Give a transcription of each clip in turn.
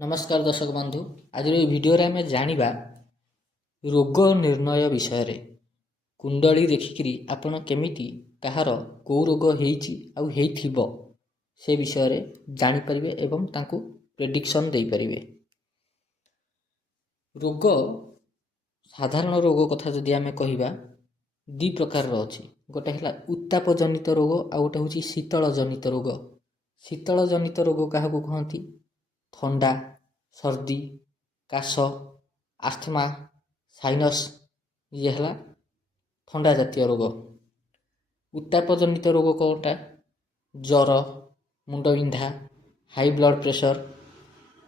नमस्कार दर्शक बंधु। आज भिडियो आम जाना रोग निर्णय विषय कुंडली देखिकी आपण केमिति कहार कौ रोग हो से विषय जानीपर एवं तांको प्रेडिक्शन दे पारे। रोग साधारण रोग कथा जदि आम कहिबा दी प्रकार अच्छी। गोटे है उत्ताप जनित रोग आ गोटे हूँ शीतल जनित रोग। शीतल जनित रोग क्या कहती? थंडा, सर्दी, काश, आस्थमा, साइनस ये है थंडा जातीय रोग। उत्ताप जनित रोग कौटा? ज्वर, मुंडबिंधा, हाई ब्लड प्रेशर,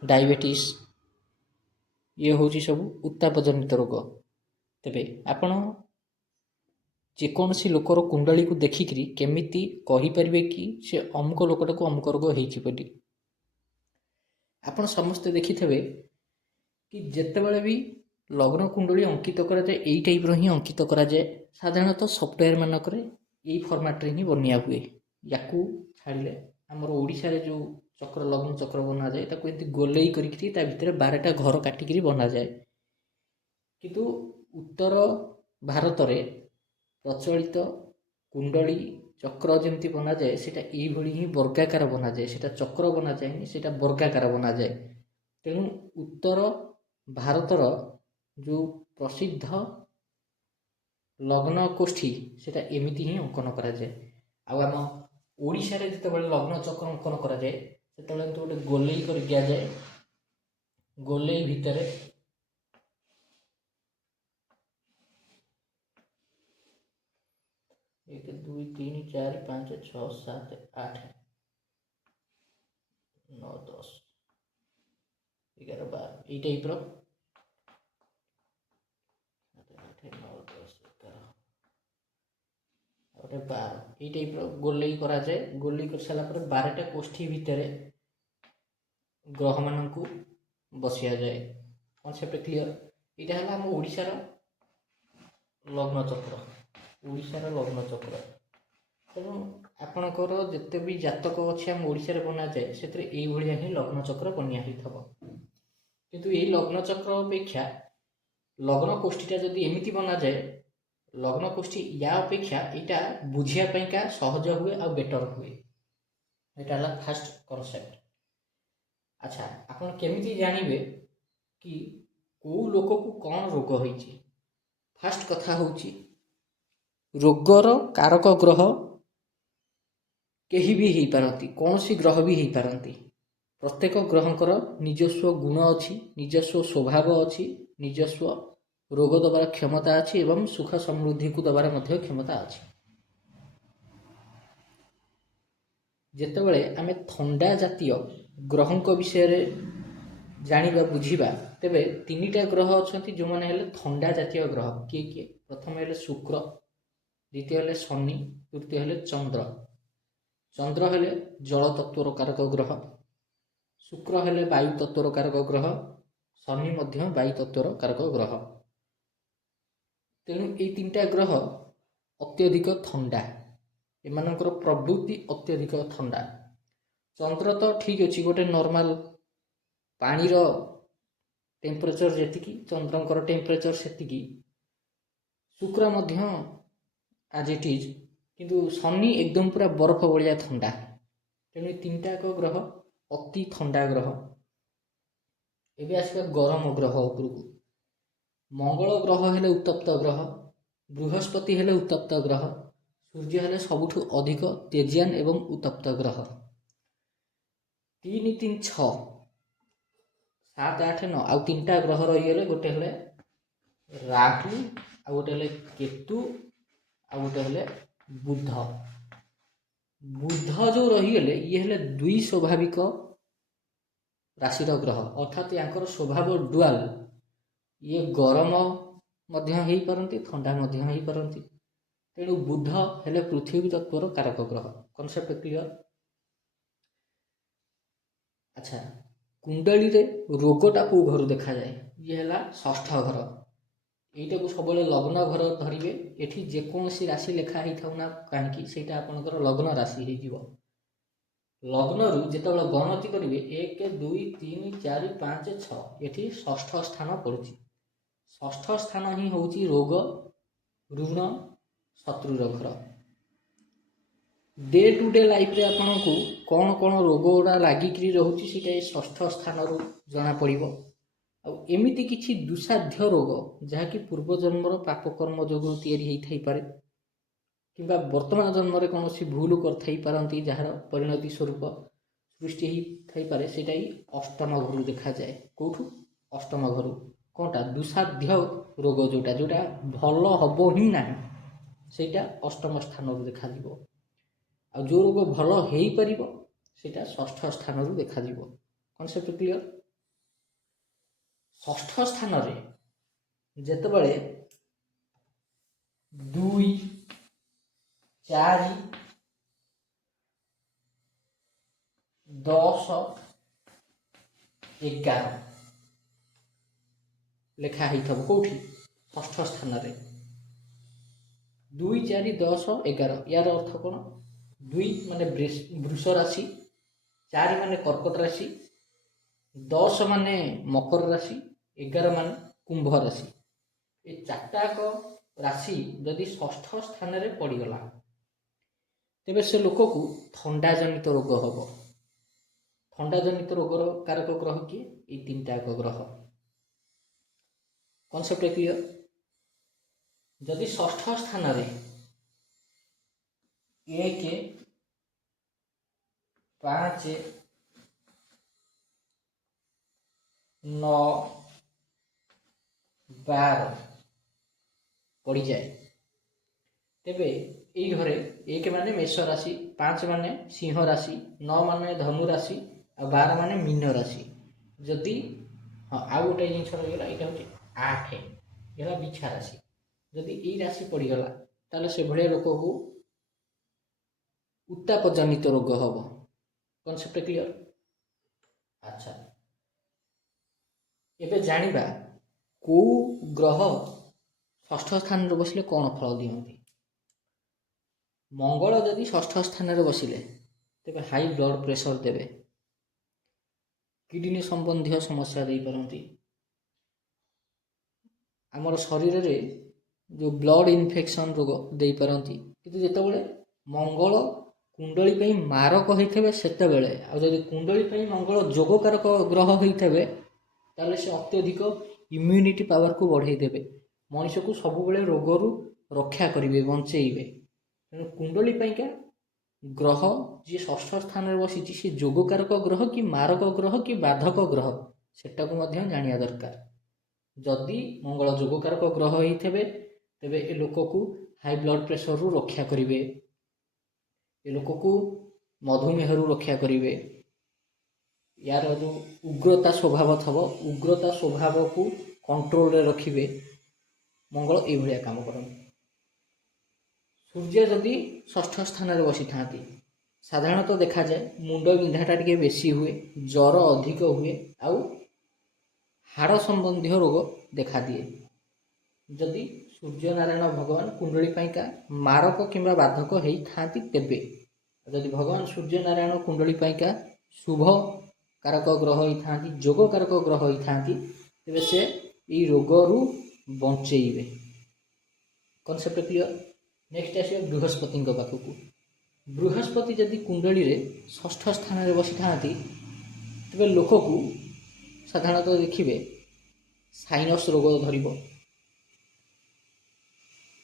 डायबिटीज ये हूँ सब उत्ताप जनित रोग। तेबे आपण जेकोसी लोकर कुंडली को देखिकी केमिति कहीपर कि से अमुक लोकटा को अमुक रोग हो। आपण समस्ते देखिथे कि जितेबाला भी लग्न कुंडली अंकित कराए यही टाइप ही अंकित कराए। साधारणतः सफ्टवेयर मानक यही फर्माट्रे ही बनिया हुए। या छाड़े आमर ओडिशा जो चक्र लग्न चक्र बना जाए एमती गोलई कर 12टा घर काटिकी बना जाए। किंतु उत्तर भारत में प्रचलित कुंडली चक्र जमी बना जाए सेटा यही ही वर्गाकार बना जाए। सेटा चक्र बना जाए सेटा वर्गाकार बना जाए। तेणु उत्तर भारतर जो प्रसिद्ध लग्न कोष्ठी सेटा एमिति ही अंकन करा जाए। आम ओडिशा रे जितेबाला लग्न चक्र अंकन करा जाए सेतेबाला गोटे गोलई कर दिया जाए। गोलई भितर 1 2 3 4 5 6 7 8 9 10 11 12 यही टाइप रो 8 9 10 11 गोटे 12 यही टाइप रो गोलई करा जाए। गोलई कर सारा पर 12टा कोष्ठी भितर ग्रह मान को बसिया जाए। Concept clear? यहाँ है आम ओडिशार लग्न चक्र। ओडिशार लग्न चक्र तेणु आपणकर जिते भी जातक अच्छी आम ओडिशा रे बना जाए से भाया ही लग्न चक्र बनिया किंतु यही लग्न चक्र अपेक्षा लग्न कोष्ठीटा जदि एमती बना जाए लग्न कोष्ठी या अपेक्षा यहाँ बुझापा सहज हुए आ बेटर हुए। यहाँ है फास्ट कनसेप्ट। अच्छा, आपन केमिति जानवे कि कौ लोक को कौन रोग होइछि? फास्ट कथा होची रोगर कारक ग्रह कहीं भी हो पारती, कौन सी ग्रह भी हो पारती। प्रत्येक ग्रहंकर निजस्व गुण अच्छी, निजस्व स्वभाव अच्छी, निजस्व रोग दबार क्षमता अच्छी एवं सुख समृद्धि को दबार मध्य क्षमता अच्छी। जेतेबेले आमे थंडा जातीय ग्रहंक विषय जानिबा बुझिबा तेबे 3टा ग्रह अच्छी जो मैंने थंडा जातीय ग्रह किए किए? प्रथम है शुक्र, द्वितीय है शनि, तृतीय है चंद्र। चंद्र हेले जल तत्वर कारक ग्रह, शुक्र हेले वायु तत्वर कारक ग्रह, शनि मध्य वायु तत्वर कारक ग्रह। तेणु ये 3टा ग्रह अत्यधिक थंडा, एमानकर प्रवृत्ति अत्यधिक थंडा। चंद्र तो ठीक अच्छी गोटे नॉर्मल पानीर टेम्परेचर जेतिकी चंद्रंकर टेम्परेचर सेतिकी। शुक्र मध्य आज इट इज किंतु शनि एकदम पूरा बर्फ भलिया ठंडा। तेणु 3टा ग्रह अति ठंडा ग्रह। एबे आसबा गरम ग्रह उपरकू। मंगल ग्रह हेले उत्तप्त ग्रह, बृहस्पति हेले उत्तप्त ग्रह, सूर्य हेले सबुठु अधिक तेजियान एवं उत्तप्त ग्रह। 3 3 6 7 8 9 आउ 3टा ग्रह रहीगले। गोटे हेले राहु आ गोटे हेले केतु आ गोटे हेले बुध। बुध जो रहीगले ये हेले 2 स्वाभाविक राशि ग्रह अर्थात यांकर स्वभाव डुआल। ये गरम मध्य हो पारती, ठंडा मध्य हो पारती। तेणु बुध हेले पृथ्वी तत्वर कारक ग्रह। Concept clear? अच्छा, कुंडली रे रोगटा कौ घर देखा जाए? ये है षष्ठ घर। यहीटा को सब लग्न घर धरवे। ये जेकोसी राशि लेखा ही था ना कहीं से लग्न राशि हो। ଲଗ୍ନରୁ ଯେତେବେଳେ ଗଣତି କରିବେ 1 2 3 4 5 6 ଏଠି ଷଷ୍ଠ ସ୍ଥାନ ପଡ଼ୁଛି। ଷଷ୍ଠ ସ୍ଥାନ ହିଁ ହେଉଛି ରୋଗ, ଋଣ, ଶତ୍ରୁର ଘର। ଡେ ଟୁ ଡେ ଲାଇଫରେ ଆପଣଙ୍କୁ କ'ଣ କ'ଣ ରୋଗ ଗୁଡ଼ା ଲାଗିକିରି ରହୁଛି ସେଇଟା ଏଇ ଷଷ୍ଠ ସ୍ଥାନରୁ ଜଣାପଡ଼ିବ। ଆଉ ଏମିତି କିଛି ଦୁଃସାଧ୍ୟ ରୋଗ ଯାହାକି ପୂର୍ବ ଜନ୍ମର ପାପକର୍ମ ଯୋଗୁଁ ତିଆରି ହେଇଥାଇପାରେ କିମ୍ବା ବର୍ତ୍ତମାନ ଜନ୍ମରେ କୌଣସି ଭୁଲ କରିଥାଇପାରନ୍ତି ଯାହାର ପରିଣତି ସ୍ୱରୂପ ସୃଷ୍ଟି ହେଇଥାଇପାରେ, ସେଇଟା ହିଁ ଅଷ୍ଟମ ଘରୁ ଦେଖାଯାଏ। କେଉଁଠୁ? ଅଷ୍ଟମ ଘରୁ। କ'ଣଟା? ଦୁଃସାଧ୍ୟ ରୋଗ ଯେଉଁଟା ଭଲ ହେବ ହିଁ ନାହିଁ, ସେଇଟା ଅଷ୍ଟମ ସ୍ଥାନରୁ ଦେଖାଯିବ। ଆଉ ଯେଉଁ ରୋଗ ଭଲ ହେଇପାରିବ ସେଇଟା ଷଷ୍ଠ ସ୍ଥାନରୁ ଦେଖାଯିବ। Concept clear? ଷଷ୍ଠ ସ୍ଥାନରେ ଯେତେବେଳେ 2 4 10 11 ଲେଖା ହେଇଥିବ, କେଉଁଠି? ଷଷ୍ଠ ସ୍ଥାନରେ। 2 4 10 11 ୟାର ଅର୍ଥ କ'ଣ? 2 ମାନେ ବୃଷ ରାଶି, 4 ମାନେ କର୍କଟ ରାଶି, 10 ମାନେ ମକର ରାଶି, 11 ମାନେ କୁମ୍ଭ ରାଶି। ଏ ଚାରିଟାକ ରାଶି ଯଦି ଷଷ୍ଠ ସ୍ଥାନରେ ପଡ଼ିଗଲା ତେବେ ସେ ଲୋକକୁ ଥଣ୍ଡାଜନିତ ରୋଗ ହେବ। ଥଣ୍ଡାଜନିତ ରୋଗର କାରକ ଗ୍ରହ କିଏ? ଏଇ 3ଟାକ ଗ୍ରହ। Concept clear? ଯଦି ଷଷ୍ଠ ସ୍ଥାନରେ 1 5 9 12 ପଡ଼ିଯାଏ ତେବେ ଏଇ ଘରେ 1 ମାନେ ମେଷ ରାଶି, 5 ମାନେ ସିଂହ ରାଶି, 9 ମାନେ ଧନୁ ରାଶି ଆଉ 12 ମାନେ ମୀନ ରାଶି। ଯଦି ଆଉ ଗୋଟେ ଜିନିଷ ରହିଗଲା, ଏଇଟା ହେଉଛି 8 ହେଲା ବିଛା ରାଶି। ଯଦି ଏଇ ରାଶି ପଡ଼ିଗଲା ତାହେଲେ ସେଭଳିଆ ଲୋକକୁ ଉତ୍ତାପଜନିତ ରୋଗ ହେବ। Concept clear? ଆଚ୍ଛା, ଏବେ ଜାଣିବା କେଉଁ ଗ୍ରହ ଷଷ୍ଠ ସ୍ଥାନରେ ବସିଲେ କ'ଣ ଫଳ ଦିଅନ୍ତି। ମଙ୍ଗଳ ଯଦି ଷଷ୍ଠ ସ୍ଥାନରେ ବସିଲେ ତେବେ ହାଇ ବ୍ଲଡ଼ ପ୍ରେସର ଦେବେ, କିଡ଼ନୀ ସମ୍ବନ୍ଧୀୟ ସମସ୍ୟା ଦେଇପାରନ୍ତି, ଆମର ଶରୀରରେ ଯେଉଁ ବ୍ଲଡ଼ ଇନଫେକ୍ସନ୍ ରୋଗ ଦେଇପାରନ୍ତି। କିନ୍ତୁ ଯେତେବେଳେ ମଙ୍ଗଳ କୁଣ୍ଡଳୀ ପାଇଁ ମାରକ ହୋଇଥିବେ ସେତେବେଳେ, ଆଉ ଯଦି କୁଣ୍ଡଳୀ ପାଇଁ ମଙ୍ଗଳ ଯୋଗକାରକ ଗ୍ରହ ହୋଇଥିବେ ତାହେଲେ ସେ ଅତ୍ୟଧିକ ଇମ୍ୟୁନିଟି ପାୱାରକୁ ବଢ଼େଇ ଦେବେ, ମଣିଷକୁ ସବୁବେଳେ ରୋଗରୁ ରକ୍ଷା କରିବେ, ବଞ୍ଚେଇବେ। ତେଣୁ କୁଣ୍ଡଳୀ ପାଇଁକା ଗ୍ରହ ଯିଏ ଷଷ୍ଠ ସ୍ଥାନରେ ବସିଛି ସେ ଯୋଗକାରକ ଗ୍ରହ କି ମାରକ ଗ୍ରହ କି ବାଧକ ଗ୍ରହ ସେଟାକୁ ମଧ୍ୟ ଜାଣିବା ଦରକାର। ଯଦି ମଙ୍ଗଳ ଯୋଗକାରକ ଗ୍ରହ ହେଇଥିବେ ତେବେ ଏ ଲୋକକୁ ହାଇ ବ୍ଲଡ଼ ପ୍ରେସରରୁ ରକ୍ଷା କରିବେ, ଏ ଲୋକକୁ ମଧୁମେହରୁ ରକ୍ଷା କରିବେ, ୟାର ଯେଉଁ ଉଗ୍ରତା ସ୍ୱଭାବ ଥିବ ଉଗ୍ରତା ସ୍ୱଭାବକୁ କଣ୍ଟ୍ରୋଲରେ ରଖିବେ। ମଙ୍ଗଳ ଏଇଭଳିଆ କାମ କରନ୍ତି। ସୂର୍ଯ୍ୟ ଯଦି ଷଷ୍ଠ ସ୍ଥାନରେ ବସିଥାନ୍ତି ସାଧାରଣତଃ ଦେଖାଯାଏ ମୁଣ୍ଡ ବିନ୍ଧାଟା ଟିକେ ବେଶୀ ହୁଏ, ଜ୍ୱର ଅଧିକ ହୁଏ ଆଉ ହାଡ଼ ସମ୍ବନ୍ଧୀୟ ରୋଗ ଦେଖାଦିଏ। ଯଦି ସୂର୍ଯ୍ୟନାରାୟଣ ଭଗବାନ କୁଣ୍ଡଳୀ ପାଇଁକା ମାରକ କିମ୍ବା ବାଧକ ହେଇଥାନ୍ତି ତେବେ, ଯଦି ଭଗବାନ ସୂର୍ଯ୍ୟନାରାୟଣ କୁଣ୍ଡଳୀ ପାଇଁକା ଶୁଭ କାରକ ଗ୍ରହ ହେଇଥାନ୍ତି, ଯୋଗ କାରକ ଗ୍ରହ ହେଇଥାନ୍ତି ତେବେ ସେ ଏଇ ରୋଗରୁ ବଞ୍ଚେଇବେ। Concept clear? ନେକ୍ସଟ ଆସିବ ବୃହସ୍ପତିଙ୍କ ପାଖକୁ। ବୃହସ୍ପତି ଯଦି କୁଣ୍ଡଳୀରେ ଷଷ୍ଠ ସ୍ଥାନରେ ବସିଥାନ୍ତି ତେବେ ଲୋକକୁ ସାଧାରଣତଃ ଦେଖିବେ ସାଇନସ୍ ରୋଗ ଧରିବ,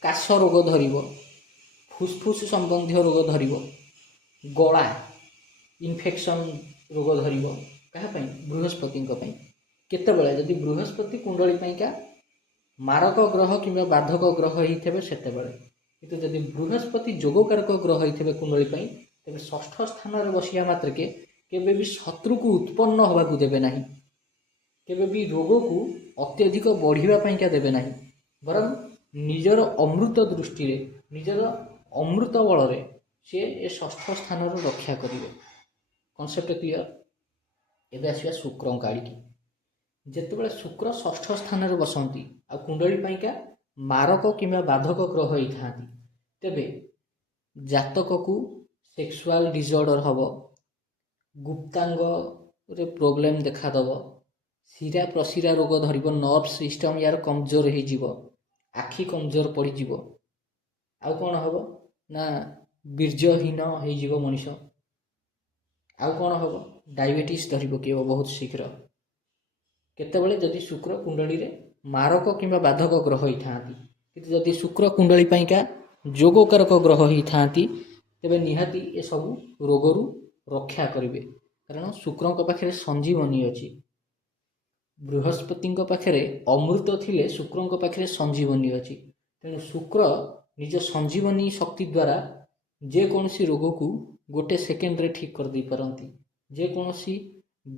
କାଶ ରୋଗ ଧରିବ, ଫୁସଫୁସ ସମ୍ବନ୍ଧୀୟ ରୋଗ ଧରିବ, ଗଳା ଇନଫେକ୍ସନ୍ ରୋଗ ଧରିବ। କାହା ପାଇଁ? ବୃହସ୍ପତିଙ୍କ ପାଇଁ। କେତେବେଳେ? ଯଦି ବୃହସ୍ପତି କୁଣ୍ଡଳୀ ପାଇଁକା ମାରକ ଗ୍ରହ କିମ୍ବା ବାଧକ ଗ୍ରହ ହେଇଥିବେ ସେତେବେଳେ। କିନ୍ତୁ ଯଦି ବୃହସ୍ପତି ଯୋଗକାରକ ଗ୍ରହ ହେଇଥିବେ କୁଣ୍ଡଳୀ ପାଇଁ ତେବେ ଷଷ୍ଠ ସ୍ଥାନରେ ବସିବା ମାତ୍ରକେ କେବେ ବି ଶତ୍ରୁକୁ ଉତ୍ପନ୍ନ ହେବାକୁ ଦେବେ ନାହିଁ, କେବେ ବି ରୋଗକୁ ଅତ୍ୟଧିକ ବଢ଼ିବା ପାଇଁକା ଦେବେ ନାହିଁ, ବରଂ ନିଜର ଅମୃତ ଦୃଷ୍ଟିରେ ନିଜର ଅମୃତ ବଳରେ ସିଏ ଏ ଷଷ୍ଠ ସ୍ଥାନରୁ ରକ୍ଷା କରିବେ। Concept clear? ଏବେ ଆସିବା ଶୁକ୍ରଙ୍କ ଆଡ଼ିକି। ଯେତେବେଳେ ଶୁକ୍ର ଷଷ୍ଠ ସ୍ଥାନରେ ବସନ୍ତି ଆଉ କୁଣ୍ଡଳୀ ପାଇଁକା ମାରକ କିମ୍ବା ବାଧକ ଗ୍ରହ ହେଇଥାନ୍ତି ତେବେ ଜାତକକୁ ସେକ୍ସୁଆଲ ଡିସଅର୍ଡ଼ର ହେବ, ଗୁପ୍ତାଙ୍ଗରେ ପ୍ରୋବ୍ଲେମ୍ ଦେଖାଦେବ, ଶିରା ପ୍ରଶିରା ରୋଗ ଧରିବ, ନର୍ଭ ସିଷ୍ଟମ୍ ୟାର କମଜୋର ହେଇଯିବ, ଆଖି କମଜୋର ପଡ଼ିଯିବ। ଆଉ କ'ଣ ହେବ ନା ବୀର୍ଯ୍ୟହୀନ ହେଇଯିବ ମଣିଷ। ଆଉ କ'ଣ ହେବ, ଡାଇବେଟିସ୍ ଧରି ପକାଇବ ବହୁତ ଶୀଘ୍ର। କେତେବେଳେ ଯଦି ଶୁକ୍ର କୁଣ୍ଡଳୀରେ ମାରକ କିମ୍ବା ବାଧକ ଗ୍ରହ ହେଇଥାନ୍ତି। କିନ୍ତୁ ଯଦି ଶୁକ୍ର କୁଣ୍ଡଳୀ ପାଇଁକା ଯୋଗକାରକ ଗ୍ରହ ହେଇଥାନ୍ତି ତେବେ ନିହାତି ଏସବୁ ରୋଗରୁ ରକ୍ଷା କରିବେ। କାରଣ ଶୁକ୍ରଙ୍କ ପାଖରେ ସଞ୍ଜୀବନୀ ଅଛି। ବୃହସ୍ପତିଙ୍କ ପାଖରେ ଅମୃତ ଥିଲେ ଶୁକ୍ରଙ୍କ ପାଖରେ ସଞ୍ଜୀବନୀ ଅଛି। ତେଣୁ ଶୁକ୍ର ନିଜ ସଞ୍ଜୀବନୀ ଶକ୍ତି ଦ୍ୱାରା ଯେକୌଣସି ରୋଗକୁ ଗୋଟେ ସେକେଣ୍ଡରେ ଠିକ୍ କରିଦେଇପାରନ୍ତି। ଯେକୌଣସି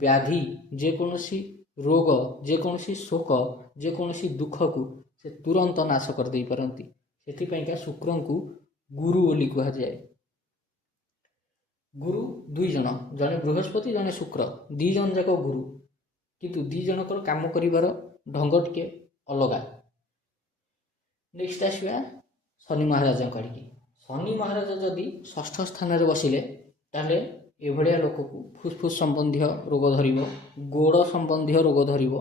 ବ୍ୟାଧି, ଯେକୌଣସି ରୋଗ, ଯେକୌଣସି ଶୋକ, ଯେକୌଣସି ଦୁଃଖକୁ ସେ ତୁରନ୍ତ ନାଶ କରିଦେଇପାରନ୍ତି। ସେଥିପାଇଁକା ଶୁକ୍ରଙ୍କୁ ଗୁରୁ ବୋଲି କୁହାଯାଏ। ଗୁରୁ ଦୁଇ ଜଣ, ଜଣେ ବୃହସ୍ପତି ଜଣେ ଶୁକ୍ର, ଦୁଇ ଜଣ ଯାକ ଗୁରୁ। କିନ୍ତୁ ଦୁଇ ଜଣଙ୍କର କାମ କରିବାର ଢଙ୍ଗ ଟିକେ ଅଲଗା। ନେକ୍ସଟ ଆସିବା ଶନି ମହାରାଜଙ୍କ ଆଡ଼ିକି। ଶନି ମହାରାଜ ଯଦି ଷଷ୍ଠ ସ୍ଥାନରେ ବସିଲେ ତାହେଲେ ଏଭଳିଆ ଲୋକକୁ ଫୁସଫୁସ୍ ସମ୍ବନ୍ଧୀୟ ରୋଗ ଧରିବ, ଗୋଡ଼ ସମ୍ବନ୍ଧୀୟ ରୋଗ ଧରିବ,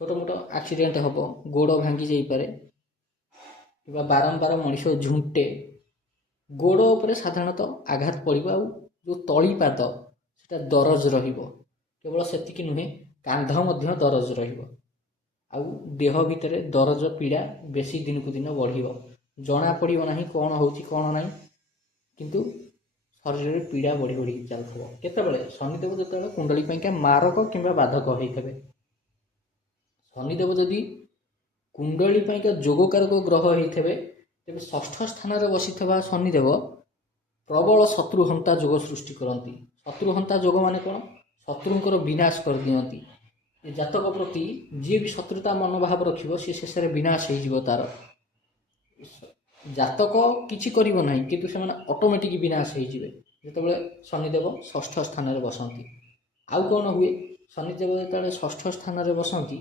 ଛୋଟ ମୋଟ ଆକ୍ସିଡେଣ୍ଟ ହେବ, ଗୋଡ଼ ଭାଙ୍ଗି ଯାଇପାରେ କିମ୍ବା ବାରମ୍ବାର ମଣିଷ ଝୁଣ୍ଟେ, ଗୋଡ଼ ଉପରେ ସାଧାରଣତଃ ଆଘାତ ପଡ଼ିବ। ଆଉ ଯେଉଁ ତଳିପାଦ ସେଟା ଦରଜ ରହିବ। କେବଳ ସେତିକି ନୁହେଁ, କାନ୍ଧ ମଧ୍ୟ ଦରଜ ରହିବ। ଆଉ ଦେହ ଭିତରେ ଦରଜ ପୀଡ଼ା ବେଶୀ ଦିନକୁ ଦିନ ବଢ଼ିବ। ଜଣାପଡ଼ିବ ନାହିଁ କ'ଣ ହେଉଛି କ'ଣ ନାହିଁ, କିନ୍ତୁ ଶରୀରରେ ପୀଡ଼ା ବଢ଼ି ବଢ଼ି ଚାଲୁଥିବ। କେତେବେଳେ, ଶନିଦେବ ଯେତେବେଳେ କୁଣ୍ଡଳୀ ପାଇଁକା ମାରକ କିମ୍ବା ବାଧକ ହେଇଥିବେ। ଶନିଦେବ ଯଦି କୁଣ୍ଡଳୀ ପାଇଁକା ଯୋଗକାରକ ଗ୍ରହ ହେଇଥିବେ ତେବେ ଷଷ୍ଠ ସ୍ଥାନରେ ବସିଥିବା ଶନିଦେବ ପ୍ରବଳ ଶତ୍ରୁହନ୍ତା ଯୋଗ ସୃଷ୍ଟି କରନ୍ତି। ଶତ୍ରୁହନ୍ତା ଯୋଗ ମାନେ କ'ଣ? ଶତ୍ରୁଙ୍କର ବିନାଶ କରିଦିଅନ୍ତି। ଏ ଜାତକ ପ୍ରତି ଯିଏ ବି ଶତ୍ରୁତା ମନୋଭାବ ରଖିବ ସେ ଶେଷରେ ବିନାଶ ହେଇଯିବ ତାର। ଜାତକ କିଛି କରିବ ନାହିଁ କିନ୍ତୁ ସେମାନେ ଅଟୋମେଟିକ୍ ବିନାଶ ହେଇଯିବେ ଯେତେବେଳେ ଶନିଦେବ ଷଷ୍ଠ ସ୍ଥାନରେ ବସନ୍ତି। ଆଉ କ'ଣ ହୁଏ, ଶନିଦେବ ଯେତେବେଳେ ଷଷ୍ଠ ସ୍ଥାନରେ ବସନ୍ତି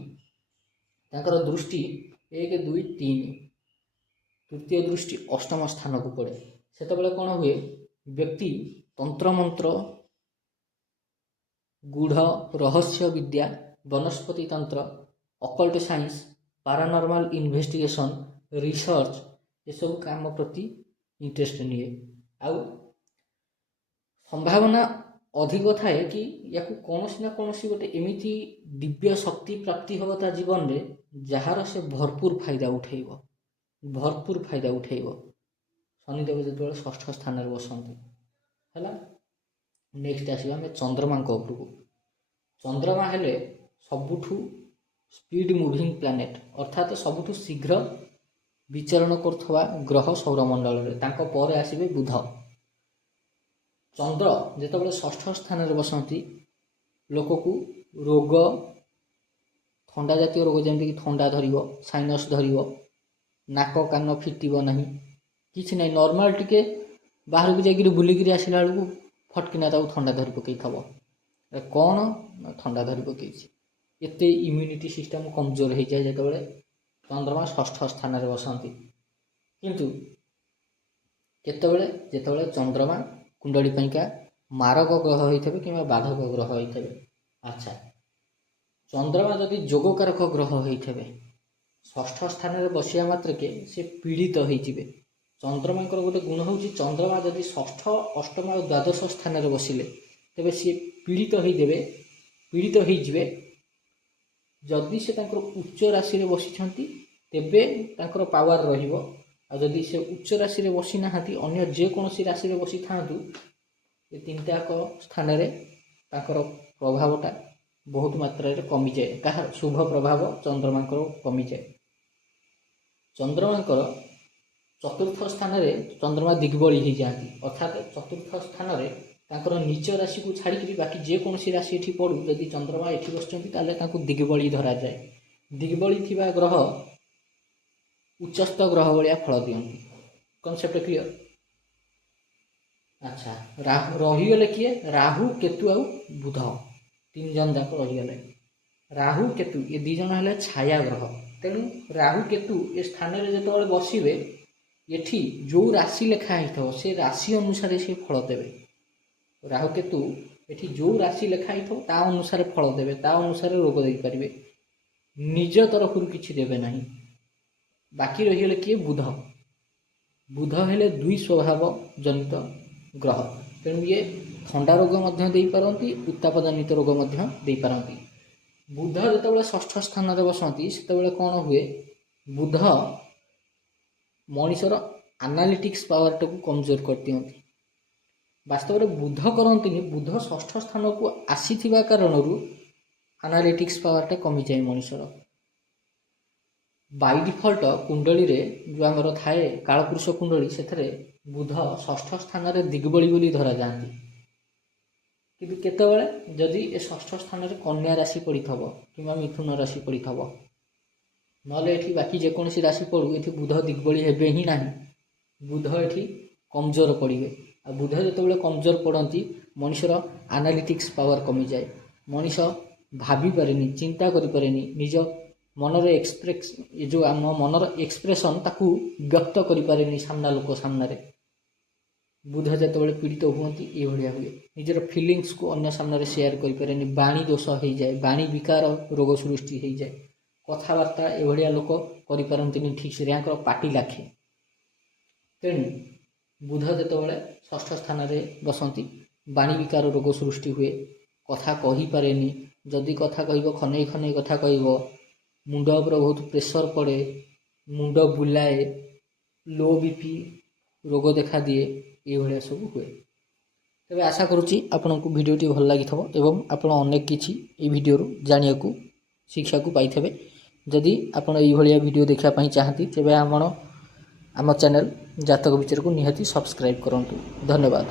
ତାଙ୍କର ଦୃଷ୍ଟି 1, 2, 3, ତୃତୀୟ ଦୃଷ୍ଟି ଅଷ୍ଟମ ସ୍ଥାନକୁ ପଡ଼େ। ସେତେବେଳେ କ'ଣ ହୁଏ, ବ୍ୟକ୍ତି ତନ୍ତ୍ରମନ୍ତ୍ର, ଗୂଢ଼ ରହସ୍ୟ ବିଦ୍ୟା, ବନସ୍ପତି ତନ୍ତ୍ର, occult science, paranormal investigation, research ଏସବୁ କାମ ପ୍ରତି ଇଣ୍ଟରେଷ୍ଟ ନିଏ। ଆଉ ସମ୍ଭାବନା ଅଧିକ ଥାଏ କି ୟାକୁ କୌଣସି ନା କୌଣସି ଗୋଟେ ଏମିତି ଦିବ୍ୟ ଶକ୍ତି ପ୍ରାପ୍ତି ହେବ ତା ଜୀବନରେ ଯାହାର ସେ ଭରପୁର ଫାଇଦା ଉଠେଇବ। ଶନିଦେବ ଯେତେବେଳେ ଷଷ୍ଠ ସ୍ଥାନରେ ବସନ୍ତି। ହେଲା, ନେକ୍ସଟ ଆସିବା ଆମେ ଚନ୍ଦ୍ରମାଙ୍କ ଉପରକୁ। ଚନ୍ଦ୍ରମା ହେଲେ ସବୁଠୁ ସ୍ପିଡ୍ ମୁଭିଂ ପ୍ଲାନେଟ୍, ଅର୍ଥାତ୍ ସବୁଠୁ ଶୀଘ୍ର ବିଚରଣ କରୁଥିବା ଗ୍ରହ ସୌରମଣ୍ଡଳରେ। ତାଙ୍କ ପରେ ଆସିବେ ବୁଧ। ଚନ୍ଦ୍ର ଯେତେବେଳେ ଷଷ୍ଠ ସ୍ଥାନରେ ବସନ୍ତି ଲୋକକୁ ରୋଗ, ଥଣ୍ଡା ଜାତୀୟ ରୋଗ ଯେମିତିକି ଥଣ୍ଡା ଧରିବ, ସାଇନସ୍ ଧରିବ, ନାକ କାନ ଫିଟିବ ନାହିଁ, କିଛି ନାହିଁ, ନର୍ମାଲ ଟିକେ ବାହାରକୁ ଯାଇକିରି ବୁଲିକିରି ଆସିଲା ବେଳକୁ ଫଟକିନା ତାକୁ ଥଣ୍ଡା ଧରି ପକାଇଥିବ। କ'ଣ ନା ଥଣ୍ଡା ଧରି ପକାଇଛି। ଏତେ ଇମ୍ୟୁନିଟି ସିଷ୍ଟମ୍ କମଜୋର ହେଇଯାଏ ଯେତେବେଳେ ଚନ୍ଦ୍ରମା ଷଷ୍ଠ ସ୍ଥାନରେ ବସନ୍ତି। କିନ୍ତୁ ଯେତେବେଳେ ଚନ୍ଦ୍ରମା କୁଣ୍ଡଳୀ ପାଇଁକା ମାରକ ଗ୍ରହ ହେଇଥିବେ କିମ୍ବା ବାଧକ ଗ୍ରହ ହେଇଥିବେ। ଆଚ୍ଛା, ଚନ୍ଦ୍ରମା ଯଦି ଯୋଗକାରକ ଗ୍ରହ ହେଇଥିବେ ଷଷ୍ଠ ସ୍ଥାନରେ ବସିବା ମାତ୍ରକେ ସେ ପୀଡ଼ିତ ହେଇଯିବେ। ଚନ୍ଦ୍ରମାଙ୍କର ଗୋଟେ ଗୁଣ ହେଉଛି ଚନ୍ଦ୍ରମା ଯଦି ଷଷ୍ଠ, ଅଷ୍ଟମ ଆଉ ଦ୍ୱାଦଶ ସ୍ଥାନରେ ବସିଲେ ତେବେ ସିଏ ପୀଡ଼ିତ ହେଇଯିବେ। ଯଦି ସେ ତାଙ୍କର ଉଚ୍ଚ ରାଶିରେ ବସିଛନ୍ତି ତେବେ ତାଙ୍କର ପାୱାର ରହିବ। ଆଉ ଯଦି ସେ ଉଚ୍ଚ ରାଶିରେ ବସିନାହାନ୍ତି, ଅନ୍ୟ ଯେକୌଣସି ରାଶିରେ ବସିଥାନ୍ତୁ, ଏ ତିନିଟାକ ସ୍ଥାନରେ ତାଙ୍କର ପ୍ରଭାବଟା ବହୁତ ମାତ୍ରାରେ କମିଯାଏ। କାହାର ଶୁଭ ପ୍ରଭାବ ଚନ୍ଦ୍ରମାଙ୍କର କମିଯାଏ। ଚନ୍ଦ୍ରମାଙ୍କର ଚତୁର୍ଥ ସ୍ଥାନରେ ଚନ୍ଦ୍ରମା ଦିଗ୍ବଳୀ ହେଇଯାଆନ୍ତି, ଅର୍ଥାତ୍ ଚତୁର୍ଥ ସ୍ଥାନରେ ତାଙ୍କର ନିଚ ରାଶିକୁ ଛାଡ଼ିକିରି ବାକି ଯେକୌଣସି ରାଶି ଏଠି ପଡ଼ୁ, ଯଦି ଚନ୍ଦ୍ରମା ଏଠି ବସିଛନ୍ତି ତାହେଲେ ତାଙ୍କୁ ଦିଗ୍ବଳୀ ଧରାଯାଏ। ଦିଗ୍ବଳୀ ଥିବା ଗ୍ରହ ଉଚ୍ଚସ୍ଥ ଗ୍ରହ ଭଳିଆ ଫଳ ଦିଅନ୍ତି। Concept clear? ଆଚ୍ଛା, ରହିଗଲେ କିଏ? ରାହୁ, କେତୁ ଆଉ ବୁଧ, 3 ଜଣ ଯାକ ରହିଗଲେ। ରାହୁ କେତୁ ଏ 2 ଜଣ ହେଲେ ଛାୟା ଗ୍ରହ। ତେଣୁ ରାହୁ କେତୁ ଏ ସ୍ଥାନରେ ଯେତେବେଳେ ବସିବେ ଏଠି ଯେଉଁ ରାଶି ଲେଖା ହେଇଥିବ ସେ ରାଶି ଅନୁସାରେ ସେ ଫଳ ଦେବେ। ରାହୁ କେତୁ ଏଠି ଯେଉଁ ରାଶି ଲେଖା ହେଇଥିବ ତା ଅନୁସାରେ ଫଳ ଦେବେ, ତା ଅନୁସାରେ ରୋଗ ଦେଇପାରିବେ, ନିଜ ତରଫରୁ କିଛି ଦେବେ ନାହିଁ। ବାକି ରହିଗଲେ କିଏ? ବୁଧ। ବୁଧ ହେଲେ ଦୁଇ ସ୍ୱଭାବ ଜନିତ ଗ୍ରହ, ତେଣୁ ଇଏ ଥଣ୍ଡା ରୋଗ ମଧ୍ୟ ଦେଇପାରନ୍ତି, ଉତ୍ତାପ ଜନିତ ରୋଗ ମଧ୍ୟ ଦେଇପାରନ୍ତି। ବୁଧ ଯେତେବେଳେ ଷଷ୍ଠ ସ୍ଥାନରେ ବସନ୍ତି ସେତେବେଳେ କ'ଣ ହୁଏ? ବୁଧ ମଣିଷର ଆନାଲିଟିକ୍ସ ପାୱାରଟାକୁ କମଜୋର କରିଦିଅନ୍ତି। ବାସ୍ତବରେ ବୁଧ କରନ୍ତିନି, ବୁଧ ଷଷ୍ଠ ସ୍ଥାନକୁ ଆସିଥିବା କାରଣରୁ ଆନାଲିଟିକ୍ସ ପାୱାରଟା କମିଯାଏ ମଣିଷର। ବାଇ ଡିଫଲ୍ଟ କୁଣ୍ଡଳୀରେ ଯେଉଁ ଆମର ଥାଏ କାଳପୁରୁଷ କୁଣ୍ଡଳୀ, ସେଥିରେ ବୁଧ ଷଷ୍ଠ ସ୍ଥାନରେ ଦିଗ୍ବଳୀ ବୋଲି ଧରାଯାଆନ୍ତି। କିନ୍ତୁ କେତେବେଳେ ଯଦି ଏ ଷଷ୍ଠ ସ୍ଥାନରେ କନ୍ୟା ରାଶି ପଡ଼ିଥିବ କିମ୍ବା ମିଥୁନ ରାଶି ପଡ଼ିଥିବ, ନହେଲେ ଏଠି ବାକି ଯେକୌଣସି ରାଶି ପଡ଼ୁ ଏଠି ବୁଧ ଦିଗ୍ବଳୀ ହେବେ ହିଁ ନାହିଁ। ବୁଧ ଏଠି କମଜୋର ପଡ଼ିବେ। ଆଉ ବୁଧ ଯେତେବେଳେ କମଜୋର ପଡ଼ନ୍ତି ମଣିଷର ଆନାଲିଟିକ୍ସ ପାୱାର କମିଯାଏ। ମଣିଷ ଭାବିପାରେନି, ଚିନ୍ତା କରିପାରେନି, ନିଜ ମନର ଯେଉଁ ଆମ ମନର ଏକ୍ସପ୍ରେସନ୍ ତାକୁ ବ୍ୟକ୍ତ କରିପାରେନି ସାମ୍ନା ଲୋକ ସାମ୍ନାରେ। ବୁଧ ଯେତେବେଳେ ପୀଡ଼ିତ ହୁଅନ୍ତି ଏଇଭଳିଆ ହୁଏ। ନିଜର ଫିଲିଙ୍ଗସକୁ ଅନ୍ୟ ସାମ୍ନାରେ ସେୟାର କରିପାରେନି, ବାଣୀ ଦୋଷ ହେଇଯାଏ, ବାଣୀ ବିକାର ରୋଗ ସୃଷ୍ଟି ହେଇଯାଏ, କଥାବାର୍ତ୍ତା ଏଭଳିଆ ଲୋକ କରିପାରନ୍ତିନି ଠିକ୍ ସେ, ୟାଙ୍କର ପାଟି ଲାଖେ। ତେଣୁ ବୁଧ ଯେତେବେଳେ ଷଷ୍ଠ ସ୍ଥାନରେ ବସନ୍ତି ବାଣୀ ବିକାର ରୋଗ ସୃଷ୍ଟି ହୁଏ, କଥା କହିପାରେନି, ଯଦି କଥା କହିବ ଖନେଇ ଖନେଇ କଥା କହିବ, ମୁଣ୍ଡ ଉପରେ ବହୁତ ପ୍ରେସର ପଡ଼େ, ମୁଣ୍ଡ ବୁଲାଏ, ଲୋ ବିପି ରୋଗ ଦେଖାଦିଏ, ଏଇଭଳିଆ ସବୁ ହୁଏ। ତେବେ ଆଶା କରୁଛି ଆପଣଙ୍କୁ ଭିଡ଼ିଓଟି ଭଲ ଲାଗିଥିବ ଏବଂ ଆପଣ ଅନେକ କିଛି এই ଭିଡ଼ିଓରୁ ଜାଣିବାକୁ ଶିଖିବାକୁ ପାଇଥିବେ। ଯଦି ଆପଣ ଏଇଭଳିଆ ଭିଡ଼ିଓ ଦେଖିବା ପାଇଁ ଚାହାନ୍ତି ତେବେ ଆମ ଚ୍ୟାନେଲ୍ ଜାତକ ବିଚାରକୁ ନିହାତି ସବସ୍କ୍ରାଇବ୍ କରନ୍ତୁ। ଧନ୍ୟବାଦ।